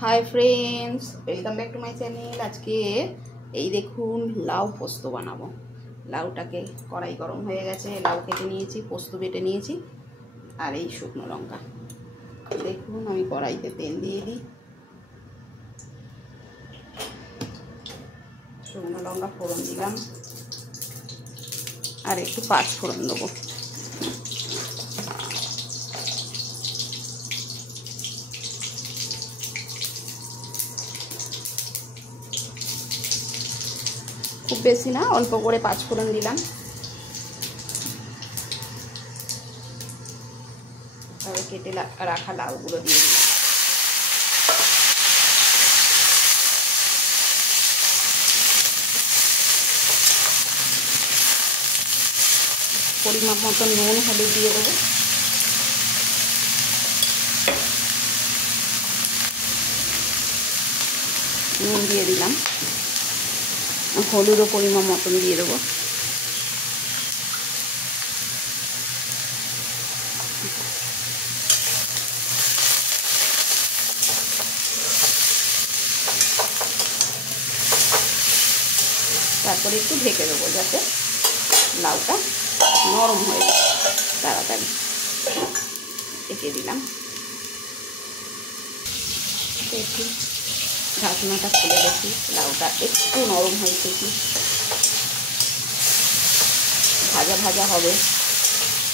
Hi friends, welcome back to my channel. आज के এই দেখুন লাউ পোস্ত বানাবো। লাউটাকে কড়াই গরম হয়ে গেছে, লাউ কেটে নিয়েছি, পোস্ত বেটে নিয়েছি আর এই শুকনো লঙ্কা। দেখুন আমি কড়াইতে তেল দিয়ে দিই, শুকনো লঙ্কা ফোড়ন দিলাম আর একটু পাঁচ ফোড়ন দেবো। খুব বেশি না, অল্প করে পাঁচ ফোড়ন দিলাম। তবে কেটে রাখা লাউগুলো দিয়ে দিলাম। পরিমাপ মতো নুন হলুদ দিয়ে দেবো। নুন দিয়ে দিলাম, হলুদও পরিমাণ মতন দিয়ে দেবো। তারপরে একটু ঢেকে দেবো যাতে লাউটা নরম হয়ে যায় তাড়াতাড়ি। ঢেকে দিলাম। একটু ঢাকনাটা খুলে দেখি লাউটা একটু নরম হয়েছে কি। ভাজা ভাজা হবে,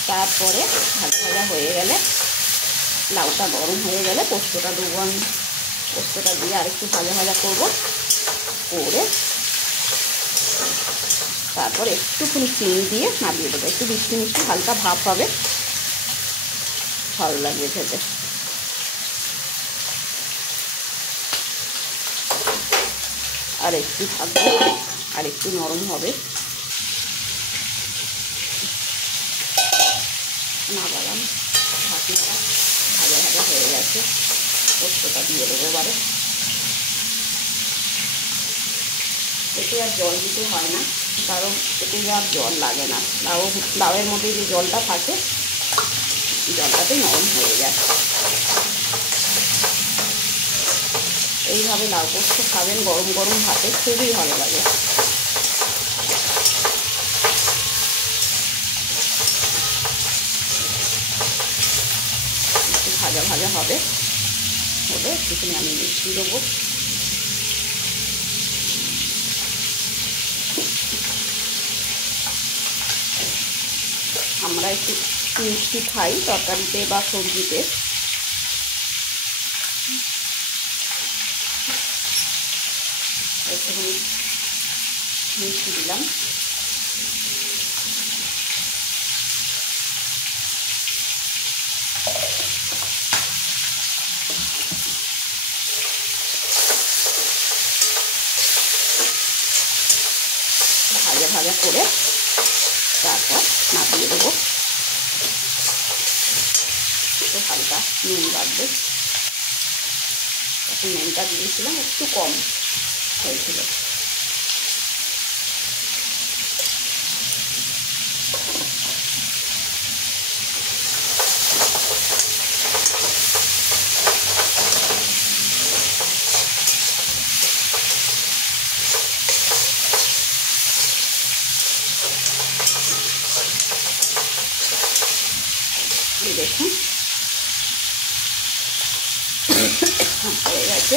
তারপরে ভাজা ভাজা হয়ে গেলে লাউটা নরম হয়ে গেলে পোস্তটা দেবো। আমি পোস্তটা দিয়ে আরেকটু ভাজা ভাজা করবো, করে তারপর একটুখানি চিনি দিয়ে নামিয়ে দেবো। একটু মিষ্টি মিষ্টি হালকা ভাপ হবে, ভালো লাগবে খেতে। আর একটু থাকবে, আর একটু নরম হবে। নামালাম, ঢাকনাটা ভাজা ভাজা হয়ে গেছে। পোস্তটা দিয়ে দেবো এবারে। এতে আর জল দিতে হয় না, কারণ এতে আর জল লাগে না। লাউয়ের মধ্যে যে জলটা থাকে জলটাতেই নরম হয়ে যায়। এইভাবে লাউ পোস্ত খাবেন গরম গরম ভাতে, খুবই ভালো লাগে। একটু ভাজা ভাজা হবে, একটুখানি আমি মিষ্টি দেবো। আমরা একটু মিষ্টি খাই তরকারিতে বা সবজিতে। একটুখানি মিষ্টি দিলাম। ভাজা ভাজা করে তারপর নামিয়ে দেবো। একটু হালকা নুন লাগবে, এখন নুনটা দিয়েছিলাম একটু কম হয়েছিল। দেখুন হয়ে গেছে।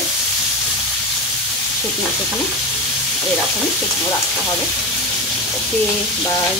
শুকনো শুকনো এরকমই শুকনো রাখতে হবে। ওকে, বাই।